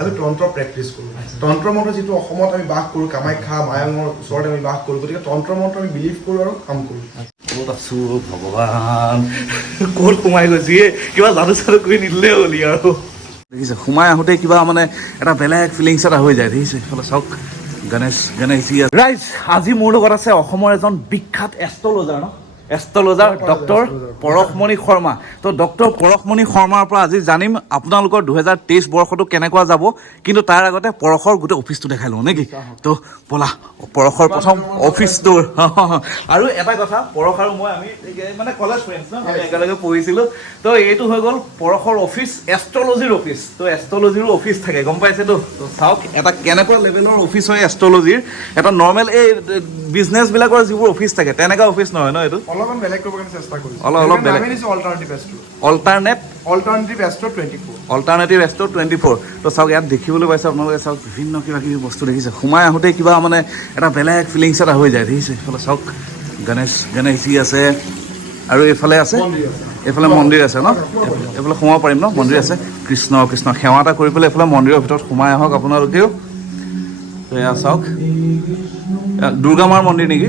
আমি তন্ত্ৰ প্ৰেক্টিছ কৰোঁ তন্ত্ৰ মন্ত্ৰ যিটো অসমত আমি বাস কৰোঁ কামাখ্যা মায়ঙৰ ওচৰত আমি বাস কৰোঁ গতিকে তন্ত্ৰ মন্ত্ৰ আমি বিলিভ কৰোঁ আৰু কাম কৰোঁ ক'ত আছো ভগৱান ক'ত সোমাই গৈছে কিবা যাদু চাদু কৰি নিদিলে হ'লি আৰু দেখিছে সোমাই আহোঁতে কিবা মানে এটা বেলেগ ফিলিংছ এটা হৈ যায় দেখিছে এইফালে চাওক গণেশ ৰাইজ আজি মোৰ লগত আছে অসমৰ এজন বিখ্যাত এষ্ট্ৰলজাৰ ন এষ্ট্ৰলজাৰ ডক্টৰ পৰশমণি শৰ্মা তো ডক্টৰ পৰশমণি শৰ্মাৰ পৰা আজি জানিম আপোনালোকৰ 2023 বৰ্ষটো কেনেকুৱা যাব কিন্তু তাৰ আগতে পৰশৰ গোটেই অফিচটো দেখাই লওঁ নেকি তো ব'লা পৰশৰ প্ৰথম অফিচটোৰ আৰু এটা কথা পৰশ আৰু মই আমি মানে কলেজ ফ্ৰেণ্ডছ ন আমি একেলগে পঢ়িছিলোঁ তো এইটো হৈ গ'ল পৰশৰ অফিচ এষ্ট্ৰলজিৰ অফিচ তো এষ্ট্ৰলজিৰো অফিচ থাকে গম পাইছেতো তো চাওক এটা কেনেকুৱা লেভেলৰ অফিচ হয় এষ্ট্ৰলজিৰ এটা নৰ্মেল এই বিজনেছবিলাকৰ যিবোৰ অফিচ থাকে তেনেকুৱা অফিচ নহয় ন এইটো অলপমান বেলেগ কৰিব কাৰণে চেষ্টা কৰিছোঁ অলপ বেলেগ আমি দিছোঁ অল্টাৰনেটিভ এষ্ট্ৰ অল্টাৰনেটিভ এষ্ট্ৰ 24 তো চাওক ইয়াত দেখিবলৈ পাইছে আপোনালোকে চাওক বিভিন্ন কিবা কিবি বস্তু দেখিছে সোমাই আহোঁতে কিবা মানে এটা বেলেগ ফিলিংছ এটা হৈ যায় দেখিছে এইফালে চাওক গণেশজী আছে আৰু এইফালে আছে এইফালে মন্দিৰ আছে ন এইফালে সোমাব পাৰিম ন মন্দিৰ আছে কৃষ্ণ সেৱা এটা কৰি পেলাই এইফালে মন্দিৰৰ ভিতৰত সোমাই আহক আপোনালোকেও এয়া চাওক দুৰ্গা মাৰ মন্দিৰ নেকি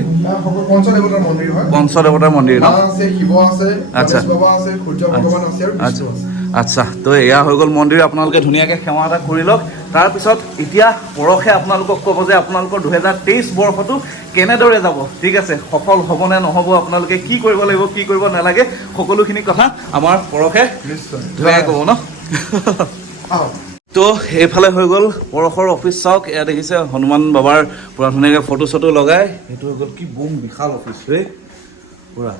পঞ্চদেৱতাৰ মন্দিৰ হয় পঞ্চদেৱতাৰ মন্দিৰ ন শিৱ আছে আচ্ছা বাবা আছে সূৰ্য ভগৱান আছে আৰু বিষ্ণু আছে আচ্ছা তো এয়া হৈ গ'ল মন্দিৰ আপোনালোকে ধুনীয়াকৈ সেৱা এটা কৰি লওক তাৰপিছত এতিয়া পৰশে আপোনালোকক ক'ব যে আপোনালোকৰ 2023 বৰ্ষটো কেনেদৰে যাব ঠিক আছে সফল হ'বনে নহ'ব আপোনালোকে কি কৰিব লাগিব কি কৰিব নালাগে সকলোখিনি কথা আমাৰ পৰশে নিশ্চয় ধুনীয়াকৈ ক'ব ন তো এইফালে হৈ গ'ল পৰশৰ অফিচ চাওক এয়া দেখিছে হনুমান বাবাৰ পুৰা ধুনীয়াকৈ ফটো চটো লগাই সেইটো হৈ গ'ল কি বুম বিশাল অফিচ ৰে পুৰা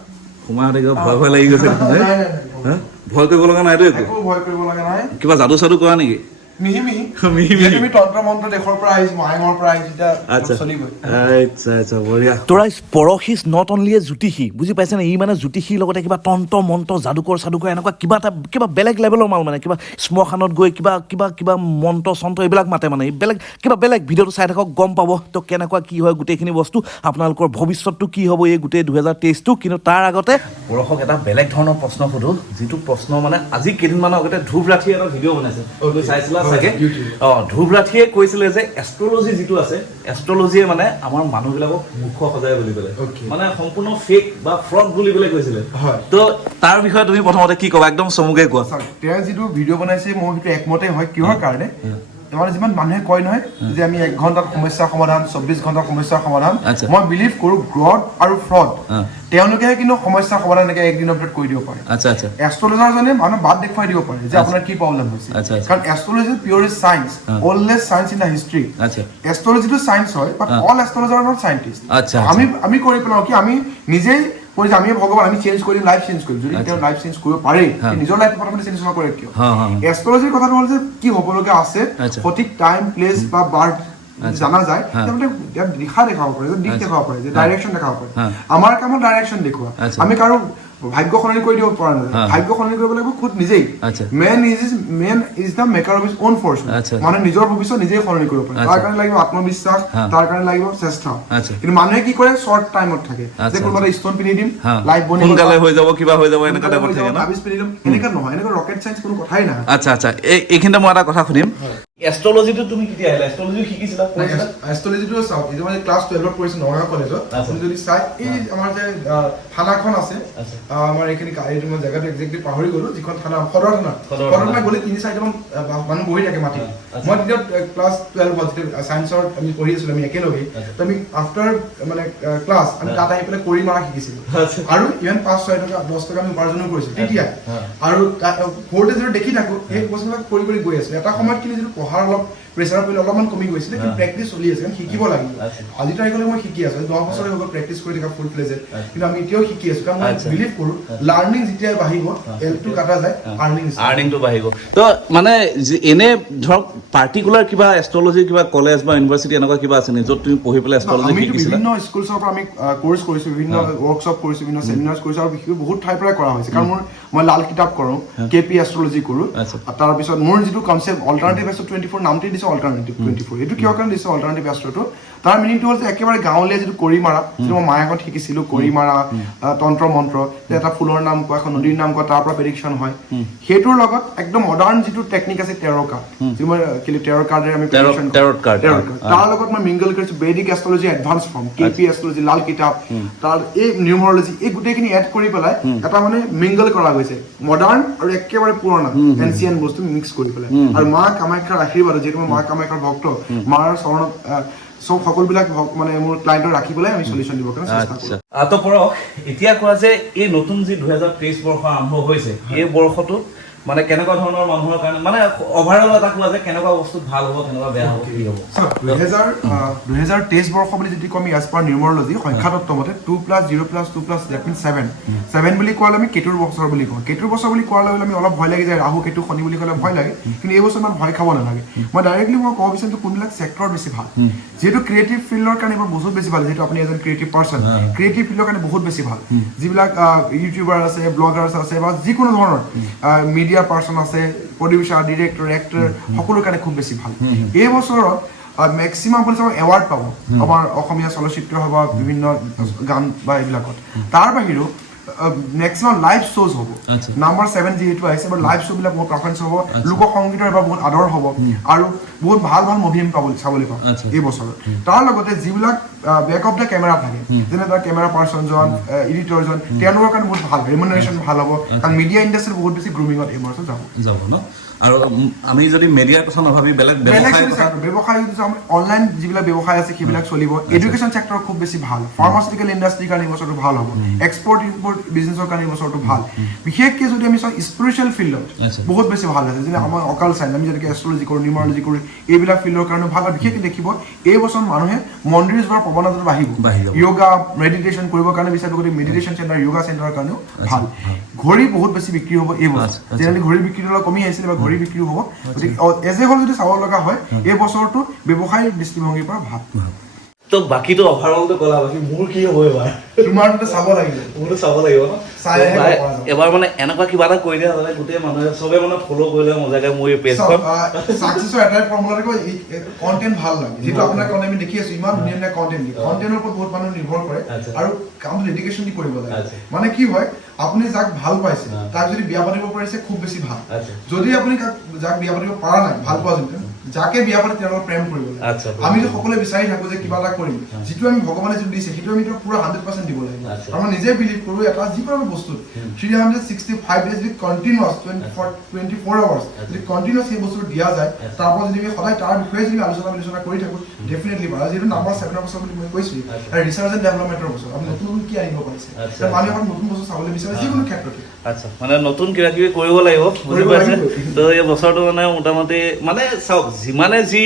সোমাওঁতে কিবা ভয় লাগি গৈছে ভয় কৰিব লগা নাইতো একো ভয় কৰিব লগা নাই কিবা যাদু চাদু কৰা নেকি আমি তন্ত্ৰ মন্ত্ৰ দেশৰ পৰা আহিছোঁ মায়ঙৰ পৰা আহিছোঁ চলি গৈ আচ্ছা বঢ়িয়া তোৰা পৰশ ইজ নট অনলি এ জ্যোতিষী বুজি পাইছে নে ই মানে জ্যোতিষীৰ লগতে কিবা তন্ত্ৰ মন্ত্ৰ যাদুকৰ এনেকুৱা কিবা বেলেগ লেভেলৰ মাল মানে কিবা শ্মশানত গৈ কিবা মন্ত্ৰ চন্ত্ৰ এইবিলাক মাতে মানে বেলেগ ভিডিঅ'টো চাই থাকক গম পাব তো কেনেকুৱা কি হয় গোটেইখিনি বস্তু আপোনালোকৰ ভৱিষ্যতটো কি হ'ব এই গোটেই 2023টো কিন্তু তাৰ আগতে পৰশক এটা বেলেগ ধৰণৰ প্ৰশ্ন সোধো যিটো প্ৰশ্ন মানে আজি কেইদিনমানৰ আগতে ধ্ৰুৱ ৰাঠি এটা ভিডিঅ' বনাইছে চাইছিলা চাগে ধ্ৰুৱ ৰাঠিয়ে কৈছিলে যে এষ্ট্ৰলজি যিটো আছে এষ্ট্ৰলজিয়ে মানে আমাৰ মানুহবিলাকক মুখ সজায় বুলি ক'লে মানে সম্পূৰ্ণ ফেক বা ফ্ৰড বুলি পেলাই কৈছিলে তো তাৰ বিষয়ে তুমি প্ৰথমতে কি ক'বা একদম চমুকে কোৱা তেওঁ যিটো ভিডিঅ' বনাইছে মোৰ সেইটো একমতে হয় কিহৰ কাৰণে আমাৰ যিমান মানুহে কয় নহয় যে আমি 1 ঘণ্টাত সমস্যাৰ সমাধান 24 ঘণ্টাত সমস্যাৰ সমাধান মই বিলিভ কৰোঁ গ্ৰড আৰু ফ্ৰড তেওঁলোকে কিন্তু সমস্যাৰ সমাধান এনেকৈ একদিনৰ ভিতৰত কৰি দিব পাৰে এষ্ট্ৰলজাৰজনে মানুহ বাদ দেখুৱাই দিব পাৰে যে আপোনাৰ কি প্ৰব্লেম হৈছে কাৰণ astrology purest science oldest science in the history এষ্ট্ৰলজিটো চায়েন্স হয় but all astrologer not scientist আমি কৰি পেলাওঁ কি আমি নিজেই কৈ যে আমি ভগৱান আমি চেঞ্জ কৰিম লাইফ চেঞ্জ কৰিম যদি তেওঁ লাইফ চেঞ্জ কৰিব পাৰে নিজৰ লাইফ প্ৰথমতে চেঞ্জ নকৰে কিয় এষ্ট্ৰলজিৰ কথাটো হ'ল যে কি হ'বলগীয়া আছে সঠিক টাইম প্লেচ বা বাৰ্থ জানা যায় তেন্তে দিশা দেখাব পাৰে যে দিশ দেখাব পাৰে যে ডাইৰেকশ্যন দেখাব পাৰে আমাৰ কামত ডাইৰেকশ্যন দেখুওৱা আমি কাৰো ভাগ্য সলনি কৰি দিব পৰা নাযায় ভাগ্য সলনি কৰিব লাগিব খুদ নিজেই man is the maker of his own fortune মানে নিজৰ ভৱিষ্যত নিজেই সলনি কৰিব পাৰে তাৰ কাৰণে লাগিব আত্মবিশ্বাস তাৰ কাৰণে লাগিব চেষ্টা কিন্তু মানুহে কি কৰে শ্বৰ্ট টাইমত থাকে যে কোনোবা ষ্টন পিন্ধি দিম লাইফ বনি সোনকালে হৈ যাব কিবা হৈ যাব এনেকুৱা টাইপত থাকে ন আবিছ পিন্ধি দিম এনেকুৱা নহয় এনেকুৱা ৰকেট সায়েন্স কোনো কথাই নাই আচ্ছা এইখিনিতে মই এটা কথা সুধিম এষ্ট্ৰলজিটো তুমি কেতিয়া আহিলা এষ্ট্ৰলজি শিকিছিলা এষ্ট্ৰলজিটো চাও এই মানে ক্লাছ 12 ত পঢ়িছো নগাঁও কলেজত আপুনি যদি চাই এই আমাৰ যে থানাখন আছে আমাৰ এইখিনি এইটো মই জায়গাটো এক্স্যাক্টলি পাহৰি গলো যিখন থানা সদৰ থানা গলে 3-4 জন মানুহ বহি থাকে মাটি মই তেতিয়া ক্লাছ 12 ত সায়েন্সৰ আমি পঢ়ি আছিলো আমি একেলগে তো আমি আফটাৰ মানে ক্লাছ আমি তাত আহি পেলাই কৰি মাৰা শিকিছিলো আৰু ইভেন 5-6 টকা 10 টকা আমি উপাৰ্জনো কৰিছিলো তেতিয়া আৰু ফোৰ্টে যেটো দেখি থাকো এই বস্তুবিলাক কৰি গৈ আছে এটা সময়ত কি যেটো পঢ়াৰ অলপ প্ৰেছাৰ পৰিলে অলপমান কমি গৈছিলে কিন্তু প্ৰেক্টিছ চলি আছে কাৰণ শিকিব লাগিব আজি তাৰিখলৈ মই শিকি আছো 10 বছৰ হৈ গ'ল প্ৰেক্টিছ কৰি থকা ফুল ফ্লেজে কিন্তু আমি এতিয়াও শিকি আছো কাৰণ মই বিলিভ কৰোঁ লাৰ্নিং যেতিয়া বাঢ়িব এলটো কাটা যায় আৰ্নিংটো বাঢ়িব তো মানে এনে ধৰক পাৰ্টিকুলাৰ কিবা এষ্ট্ৰলজি কিবা কলেজ বা ইউনিভাৰ্চিটি এনেকুৱা কিবা আছে নে য'ত তুমি পঢ়ি পেলাই এষ্ট্ৰলজি শিকিছিলা বিভিন্ন স্কুলছৰ পৰা আমি কোৰ্ছ কৰিছো বিভিন্ন ৱৰ্কশ্বপ কৰিছো বিভিন্ন সেমিনাৰছ কৰিছো আৰু বহুত ঠাইৰ পৰা কৰা হৈছে কাৰণ মই লাল কিতাপ কৰোঁ কেপি এষ্ট্ৰলজি কৰোঁ তাৰ পিছত মোৰ যিটো কনসেপ্ট অল্টাৰনেটিভ এষ্ট্ৰ 24 নামটি দিছে অল্টাৰনেটিভ 24 এইটো কিহৰ কাৰণে দিছে অল্টাৰনেটিভ এষ্ট্ৰটো তাৰ মিনিংটো হ'ল যে একেবাৰে গাঁৱলীয়া যিটো কৰি মাৰা যিটো মই মায়াকত শিকিছিলো কৰি মাৰা তন্ত্ৰ মন্ত্ৰ এটা ফুলৰ নাম কোৱা এখন নদীৰ নাম কোৱা তাৰ পৰা প্ৰেডিকশ্যন হয় সেইটোৰ লগত একদম মডাৰ্ণ যিটো টেকনিক আছে টেৰ কাৰ্ড যিটো মই টেৰ কাৰ্ডেৰে আমি প্ৰেডিকশ্যন তাৰ লগত মই মিংগল কৰিছো বেদিক এষ্ট্ৰলজি এডভান্স ফৰ্ম কেপি এষ্ট্ৰলজি লাল কিতাপ তাৰ এই নিউমৰলজি এই গোটেইখিনি এড কৰি পেলাই এটা মানে মিংগল কৰা গৈছে মডাৰ্ণ আৰু একেবাৰে পুৰণা এনচিয়েন্ট বস্তু মিক্স কৰি পেলাই আৰু মা কামাখ্যাৰ আশীৰ্বাদ যিহেতু মই মা কামাখ্যাৰ ভক্ত মাৰ চৰণত সব সকলবিলাক মানে মোৰ ক্লায়েণ্টক ৰাখি পেলাই আমি সলিউশ্যন দিবৰ কাৰণে চেষ্টা কৰোঁ তো পৰক এতিয়া কোৱা যে এই নতুন যি 2023 বৰ্ষ আৰম্ভ হৈছে এই বৰ্ষটো মানে কেনেকুৱা ধৰণৰ মানুহৰ কাৰণে মানে অভাৰঅল এটা কোৱা যে কেনেকুৱা বস্তু ভাল হ'ব কেনেকুৱা বেয়া হ'ব কি হ'ব 2023 বৰ্ষ বুলি যদি কমি এজ পাৰ নিউমৰলজি সংখ্যা তত্ত্ব মতে 2+0+2+ that means 7 বুলি কোৱালে আমি কেতুৰ বছৰ বুলি কওঁ কেতুৰ বছৰ বুলি কোৱাৰ লগে আমি অলপ ভয় লাগি যায় ৰাহু কেতু শনি বুলি ক'লে ভয় লাগে কিন্তু এই বছৰ ইমান ভয় খাব নালাগে মই ডাইৰেক্টলি মই ক'ব বিচাৰিছোঁ কোনবিলাক ছেক্টৰ বেছি ভাল যেহেতু ক্ৰিয়েটিভ ফিল্ডৰ কাৰণে বহুত বেছি ভাল যেহেতু আপুনি এজন ক্ৰিয়েটিভ পাৰ্চন ক্ৰিয়েটিভ ফিল্ডৰ কাৰণে বহুত বেছি ভাল যিবিলাক ইউটিউবাৰ আছে ব্লগাৰ্ছ আছে বা যিকোনো ধৰণৰ মিডিয়া পাৰ্চন আছে প্ৰডিউচাৰ ডিৰেক্টৰ এক্টৰ সকলোৰ কাৰণে খুব বেছি ভাল এই বছৰত মেক্সিমাম আপুনি চাব এৱাৰ্ড পাব আমাৰ অসমীয়া চলচ্চিত্ৰ হওক বা বিভিন্ন গান বা এইবিলাকত তাৰ বাহিৰেও মেক্সিমাম লাইভ শ্ব'জ হ'ব নাম্বাৰ 7 যিহেতু আহিছে বা লাইভ শ্ব'বিলাক বহুত প্ৰেফাৰেঞ্চ হ'ব লোক সংগীতৰ এবাৰ বহুত আদৰ হ'ব আৰু বহুত ভাল ভাল মুভি আমি চাবলৈ পাম এই বছৰত তাৰ লগতে যিবিলাক বেক অফ দ্য কেমেৰা থাকে যেনে ধৰক কেমেৰা পাৰ্চনজন এডিটৰজন তেওঁলোকৰ কাৰণে বহুত ভাল ৰেমুনাৰেশ্যন ভাল হ'ব কাৰণ মিডিয়া ইণ্ডাষ্ট্ৰী বহুত বেছি গ্ৰুমিঙত এই বছৰ যাব ন আৰু আমি যদি মিডিয়াৰ কথা নাভাবি বেলেগ ব্যৱসায় অনলাইন যিবিলাক ব্যৱসায় আছে সেইবিলাক চলিব এডুকেশ্যন ছেক্টৰ খুব বেছি ভাল ফাৰ্মাচিউটিকেল ইণ্ডাষ্ট্ৰীৰ কাৰণে বছৰটো ভাল হ'ব এক্সপৰ্ট ইম্পৰ্ট বিজনেছৰ কাৰণে বছৰটো ভাল বিশেষকৈ যদি আমি চাওঁ স্পিৰিচুৱেল ফিল্ডত বহুত বেছি ভাল আছে যেনে আমাৰ অকাল চাইন্স আমি যেনেকৈ এষ্ট্ৰলজি কৰোঁ নিউমাৰলজি কৰোঁ এইবিলাক ফিল্ডৰ কাৰণে ভাল আৰু বিশেষকৈ দেখিব এই বছৰ মানুহে মন্দিৰ যোৱাৰ প্ৰৱণতাটো বাঢ়িব য়োগা মেডিটেশ্যন কৰিবৰ কাৰণে বিচাৰিব গতিকে মেডিটেশ্যন চেণ্টাৰ য়োগা চেণ্টাৰৰ কাৰণেও ভাল ঘড়ী বহুত বেছি বিক্ৰী হ'ব এই বছৰ যেনেকৈ ঘড়ী বিক্ৰীটো অলপ কমি আহিছিলে বা ঘড়ী বিক্ৰী হ'ব গতিকে এজ এ হ'ল যদি চাব লগা হয় এই বছৰটো ব্যৱসায়িক দৃষ্টিভংগীৰ পৰা ভাল তো বাকীটো অভাৰঅলটো ক'লা বাকী মোৰ কি হ'ব এবাৰ তোমাৰটো চাব লাগিব মোৰটো চাব লাগিব ন এবাৰ মানে এনেকুৱা কিবা এটা কৰি দিয়া যাতে গোটেই মানুহে চবে মানে ফ'ল' কৰিলে মজাকে মোৰ এই পেজখন ছাকচেছৰ এটাই ফৰ্মুলা থাকিব কণ্টেণ্ট ভাল লাগে যিটো আপোনাৰ কণ্টেণ্ট আমি দেখি আছো ইমান ধুনীয়া ধুনীয়া কণ্টেণ্ট কণ্টেণ্টৰ ওপৰত বহুত মানুহ নিৰ্ভৰ কৰে আৰু কামটো ডেডিকেশ্যন দি কৰিব লাগে মানে কি হয় আপুনি যাক ভাল পাইছে তাক যদি বিয়া পাতিব পাৰিছে খুব বেছি ভাল যদি আপুনি যাক বিয়া পাতিব পৰা নাই ভাল পোৱা যোনটো যাকে বিয়া পাতি তেওঁলোকক প্ৰেম কৰিব লাগে আমি যে সকলোৱে বিচাৰি থাকো যে কিবা এটা কৰিম যিটো আমি ভগৱানে যিটো দিছে সেইটো আমি পুৰা 100% দিব লাগিব আমি নিজে বিলিভ কৰোঁ এটা যিকোনো বস্তুত 365 days যদি কণ্টিনিউৱাছ 24 আৱাৰ্ছ যদি কণ্টিনিউৱাছ সেই বস্তুটো দিয়া যায় তাৰ পৰা যদি আমি সদায় তাৰ বিষয়ে যদি আলোচনা কৰি থাকোঁ ডেফিনেটলি পাৰা যিহেতু নাম্বাৰ 7 বছৰ বুলি মই কৈছোঁ ৰিচাৰ্চ এণ্ড ডেভেলপমেণ্টৰ বছৰ আপুনি নতুন কি আনিব পাৰিছে মানুহে এখন নতুন বস্তু চাবলৈ বিচাৰে যিকোনো ক্ষেত্ৰতে আচ্ছা মানে নতুন কিবা কিবি কৰিব লাগিব বুজি পাইছে তো এই বছৰটো মানে মোটামুটি মানে চাওক যিমানে যি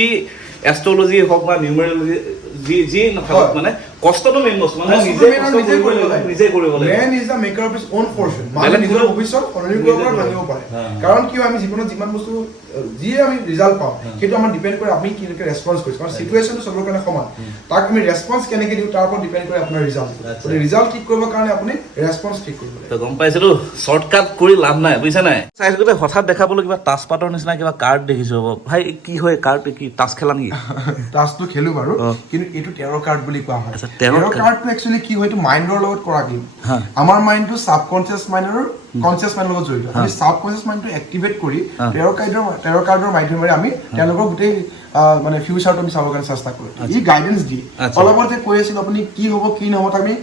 এষ্ট্ৰলজি হওক বা নিউমেৰলজি যি নাথাকক মানে কষ্টটো মেইন বস্তু মানে নিজে কৰিব লাগে man is the maker of his own fortune মানে নিজৰ ভৱিষ্যত সলনি কৰিব ভাঙিব পাৰে কাৰণ কিয় আমি জীৱনত যিমান বস্তু যি আমি ৰিজাল্ট পাওঁ সেইটো আমাৰ ডিপেণ্ড কৰে আমি কেনেকৈ ৰেছপন্স কৰিছোঁ কাৰণ চিটুৱেশ্যনটো চবৰ কাৰণে সমান তাক আমি ৰেছপন্স কেনেকৈ দিওঁ তাৰ ওপৰত ডিপেণ্ড কৰে আপোনাৰ ৰিজাল্ট গতিকে ৰিজাল্ট ঠিক কৰিবৰ কাৰণে আপুনি ৰেছপন্স ঠিক কৰিব লাগিব গম পাইছিলোঁ শ্বৰ্টকাট কৰি লাভ নাই বুজিছা নাই চাইছোঁ হঠাৎ দেখা পালোঁ কিবা তাজপাতৰ নিচিনা কিবা কাৰ্ড দেখিছোঁ ভাই কি হয় কাৰ্ড কি তাজ খেলা নেকি তাজটো খেলোঁ বাৰু কিন্তু এইটো টেৰ কাৰ্ড বুলি কোৱা হয় টেৰ কাৰ্ডটো একচুৱেলি কি হয় এইটো মাইণ্ডৰ লগত কৰা গেম আমাৰ মাইণ্ডটো ছাবকনচিয়াছ মাইণ্ড আৰু কনচিয়াছ মাইণ্ডৰ লগত জড়িত আমি ছাবকনচিয়াছ মাইণ্ডটো এক্টিভেট কৰি টেৰ কাৰ্ডৰ মাধ্যমেৰে আমি তেওঁলোকৰ গোটেই মানে ফিউচাৰটো আমি চাবৰ কাৰণে চেষ্টা কৰোঁ ই গাইডেঞ্চ দিয়ে অলপতে কৈ আছিলোঁ আপুনি কি হ'ব কি নহ'ব তাক আমি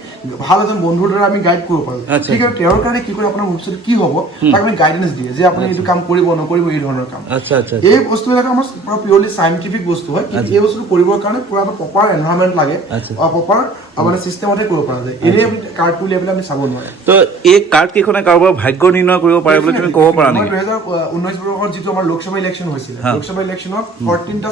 ভাল এজন বন্ধুৰ দ্বাৰা আমি গাইড কৰিব পাৰোঁ ঠিক আছে টেৰ কাৰ্ডে কি কৰে আপোনাৰ ভৱিষ্যতে কি হ'ব তাক আমি গাইডেঞ্চ দিয়ে যে আপুনি এইটো কাম কৰিব নকৰিব এই ধৰণৰ কাম এই বস্তুবিলাক আমাৰ পুৰা পিয়ৰলি চাইণ্টিফিক বস্তু হয় কিন্তু এই বস্তুটো কৰিবৰ কাৰণে পুৰা এটা প্ৰপাৰ এনভাইৰনমেণ্ট লাগে প্ৰপাৰ মানে চিষ্টেমতে কৰিব পৰা যায় এনেই আপুনি কাৰ্ডটো উলিয়াই পেলাই আমি চাব নোৱাৰে তো এই কাৰ্ড কেইখনে কাৰোবাৰ ভাগ্য নিৰ্ণয় কৰিব পাৰে বুলি তুমি ক'ব পাৰা নেকি 2019 বৰ্ষত যিটো আমাৰ লোকসভা ইলেকশ্যন হৈছিলে লোকসভা ইলেকশ্যনত 13টা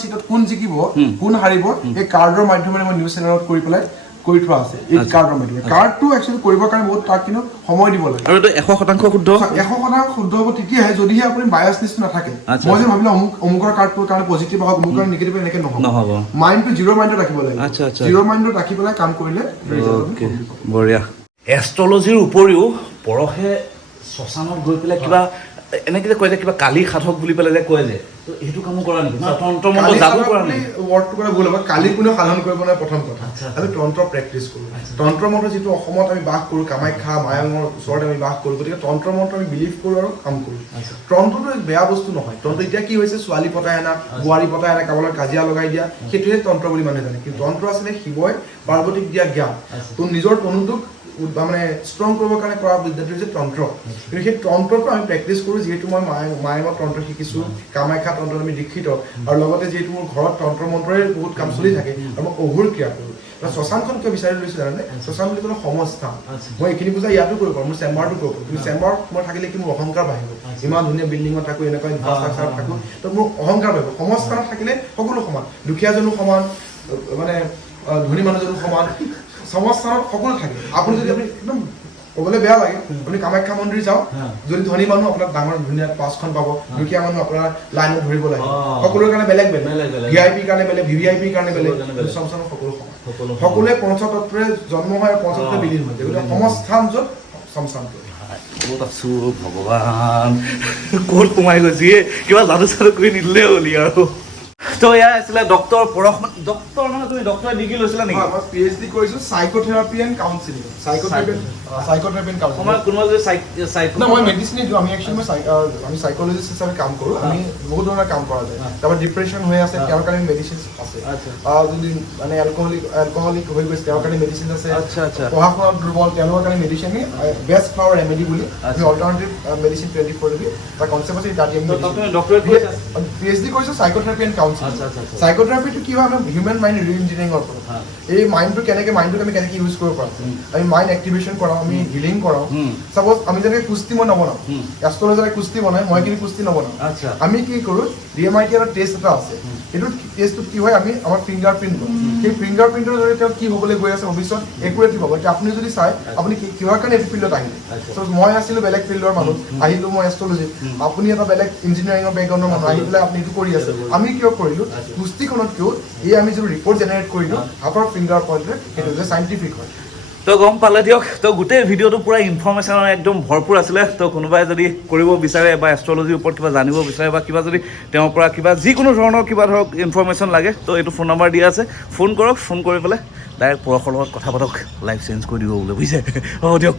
চিটত কোন জিকিব কোন হাৰিব এই কাৰ্ডৰ মাধ্যমেৰে মই নিউজ চেনেলত কৰি পেলাই কৰি থোৱা আছে এই কাৰ্ডৰ মাধ্যমেৰে কাৰ্ডটো একচুৱেলি কৰিবৰ কাৰণে বহুত তাক কিন্তু সময় দিব লাগে আৰু 100% শুদ্ধ 100% শুদ্ধ হ'ব তেতিয়াহে যদিহে আপুনি বায়াছনেছ নাথাকে মই যে ভাবিলোঁ অমুকৰ কাৰ্ডটোৰ কাৰণে পজিটিভ হওক অমুকৰ কাৰণে নিগেটিভ এনেকৈ নহ'ব মাইণ্ডটো জিৰ' মাইণ্ডত ৰাখিব লাগে জিৰ' মাইণ্ডত ৰাখি পেলাই কাম কৰিলে বঢ়িয়া এষ্ট্ৰলজিৰ উপৰিও পৰহে শ্মশানত গৈ পেলাই কিবা এনেকৈ যে কয় যে কিবা কালি সাধক বুলি পেলাই যে কয় যে তো সেইটো কামো কৰা নেকি তন্ত্ৰ মন্ত্ৰ যাদু কৰা নেকি ৱৰ্ডটো কৰা ভুল হ'ব কালি কোনেও সাধন কৰিব নোৱাৰে প্ৰথম কথা আমি তন্ত্ৰ প্ৰেক্টিচ কৰোঁ তন্ত্ৰ মন্ত্ৰ যিটো অসমত আমি বাস কৰোঁ কামাখ্যা মায়ঙৰ ওচৰত আমি বাস কৰোঁ গতিকে তন্ত্ৰ মন্ত্ৰ আমি বিলিভ কৰোঁ আৰু কাম কৰোঁ তন্ত্ৰটো বেয়া বস্তু নহয় তন্ত্ৰ এতিয়া কি হৈছে ছোৱালী পতাই আনা বোৱাৰী পতাই আনা কাৰোবাৰ কাজিয়া লগাই দিয়া সেইটোহে তন্ত্ৰ বুলি মানুহে জানে কিন্তু তন্ত্ৰ আছিলে শিৱই পাৰ্বতীক দিয়া জ্ঞান তো নিজৰ তনুটোক মানে ষ্ট্ৰং কৰিবৰ কাৰণে কৰা বিদ্যাটো হৈছে তন্ত্ৰ কিন্তু সেই তন্ত্ৰটো আমি প্ৰেক্টিচ কৰোঁ যিহেতু মই মায়ঙৰ তন্ত্ৰ শিকিছোঁ কামাখ্যা তন্ত্ৰত আমি দীক্ষিত আৰু লগতে যিহেতু মোৰ ঘৰত তন্ত্ৰ মন্ত্ৰৰে বহুত কাম চলি থাকে আৰু মই অঘোৰ ক্ৰিয়া কৰোঁ শ্মশানখন কিয় বিচাৰি লৈছোঁ জানানে শ্মশান বুলি ক'লে সমস্থান মই এইখিনি বুজা ইয়াতো কৰিব পাৰোঁ মোৰ চেম্বাৰটো কৰিব পাৰোঁ কিন্তু চেম্বাৰত মই থাকিলে কি মোৰ অহংকাৰ বাঢ়িব ইমান ধুনীয়া বিল্ডিঙত থাকোঁ এনেকুৱা ইনফ্ৰাষ্ট্ৰাকচাৰত থাকোঁ তো মোৰ অহংকাৰ বাঢ়িব সমস্থানত থাকিলে সকলো সমান দুখীয়াজনো সমান মানে ধনী মানুহজনো সমান সমস্থানত সকলো থাকে আপুনি যদি আপুনি একদম ক'বলৈ বেয়া লাগে আপুনি কামাখ্যা মন্দিৰ যাওক যদি ধনী মানুহ আপোনাৰ ডাঙৰ ধুনীয়া পাছখন পাব দুখীয়া মানুহ আপোনাৰ লাইনত ধৰিব লাগে সকলোৰে কাৰণে বেলেগ বেলেগ VIP কাৰণে বেলেগ VVIP কাৰণে বেলেগ সমস্থানত সকলো সমান সকলোৱে পঞ্চতত্বৰে জন্ম হয় আৰু পঞ্চতত্বৰে বিলীন হয় গতিকে সমস্থান য'ত সমস্থানটো ক'ত আছো ভগৱান ক'ত সোমাই গৈছে কিবা যাদু চাদু কৰি নিদিলে হ'লি আৰু তো এয়া আছিলে ডক্টৰ পৰশমণি ডক্টৰ মানে তুমি ডক্টৰ ডিগ্ৰী লৈছিলা নেকি মই PhD কৰিছোঁ সাইকোথেৰাপি এণ্ড কাউন্সেলিং সাইকোথেৰাপি এণ্ড কাউন্সেলিং কোনোবা যদি না মই মেডিচিনে দিওঁ আমি একচুৱেলি আমি সাইকোলজিষ্ট হিচাপে কাম কৰোঁ আমি বহুত ধৰণৰ কাম কৰা যায় তাৰপৰা ডিপ্ৰেশ্যন হৈ আছে তেওঁৰ কাৰণে মেডিচিন আছে যদি মানে এলকহলিক হৈ গৈছে তেওঁৰ কাৰণে মেডিচিন আছে পঢ়া শুনাত দুৰ্বল তেওঁলোকৰ কাৰণে মেডিচিন বেষ্ট ফ্লাৱাৰ ৰেমেডি বুলি আমি অল্টাৰনেটিভ মেডিচিন 24 দিবি তাৰ কনচেপ্ট আছে তাত PhD কৰিছোঁ সাইকোথেৰাপি এণ্ড কাউন্সেলিং সাইকোথেৰাপিটো কি হয় আমি হিউমেন মাইণ্ড ৰিইঞ্জিনিয়াৰিঙৰ ওপৰত এই মাইণ্ডটো মাইণ্ডটোক আমি কেনেকৈ ইউজ কৰিব পাৰোঁ আমি মাইণ্ড এক্টিভেশ্যন কৰাওঁ আমি হিলিং কৰাওঁ চাপ'জ আমি যেনেকৈ কুস্তি মই নবনাওঁ এষ্ট্ৰলজাৰে কুস্তি বনাই মই কিন্তু কুস্তি নবনাওঁ আমি কি কৰোঁ DMIT এটা টেষ্ট এটা আছে সেইটো টেষ্টটোত কি হয় আমি আমাৰ ফিংগাৰ প্ৰিণ্ট লওঁ সেই ফিংগাৰ প্ৰিণ্টৰ জৰিয়তে কি হ'বলৈ গৈ আছে ভৱিষ্যত একুৰেটিভ হ'ব এতিয়া আপুনি যদি চাই আপুনি কিহৰ কাৰণে এইটো ফিল্ডত আহিলে চ' মই আছিলোঁ বেলেগ ফিল্ডৰ মানুহ আহিলোঁ মই এষ্ট্ৰলজি আপুনি এটা বেলেগ ইঞ্জিনিয়াৰিঙৰ বেকগ্ৰাউণ্ডৰ মানুহ আহি পেলাই আপুনি এইটো কৰি আছে আমি কিয় কৰিলোঁ কুস্তিখনত কিয় এই আমি যিটো ৰিপৰ্ট জেনেৰেট কৰিলোঁ হাতৰ ফিংগাৰ পইণ্টেৰে সেইটো যে চাইণ্টিফিক হয় তো গম পালে দিয়ক তো গোটেই ভিডিঅ'টো পূৰা ইনফৰ্মেশ্যনৰ একদম ভৰপূৰ আছিলে তো কোনোবাই যদি কৰিব বিচাৰে বা এষ্ট্ৰলজিৰ ওপৰত কিবা জানিব বিচাৰে বা কিবা যদি তেওঁৰ পৰা কিবা যিকোনো ধৰণৰ কিবা ধৰক ইনফৰ্মেশ্যন লাগে তো এইটো ফোন নম্বৰ দিয়া আছে ফোন কৰক ফোন কৰি পেলাই ডাইৰেক্ট পৰশৰ লগত কথা পাতক লাইফ চেঞ্জ কৰি দিব বোলে বুজিছে হ'ব দিয়ক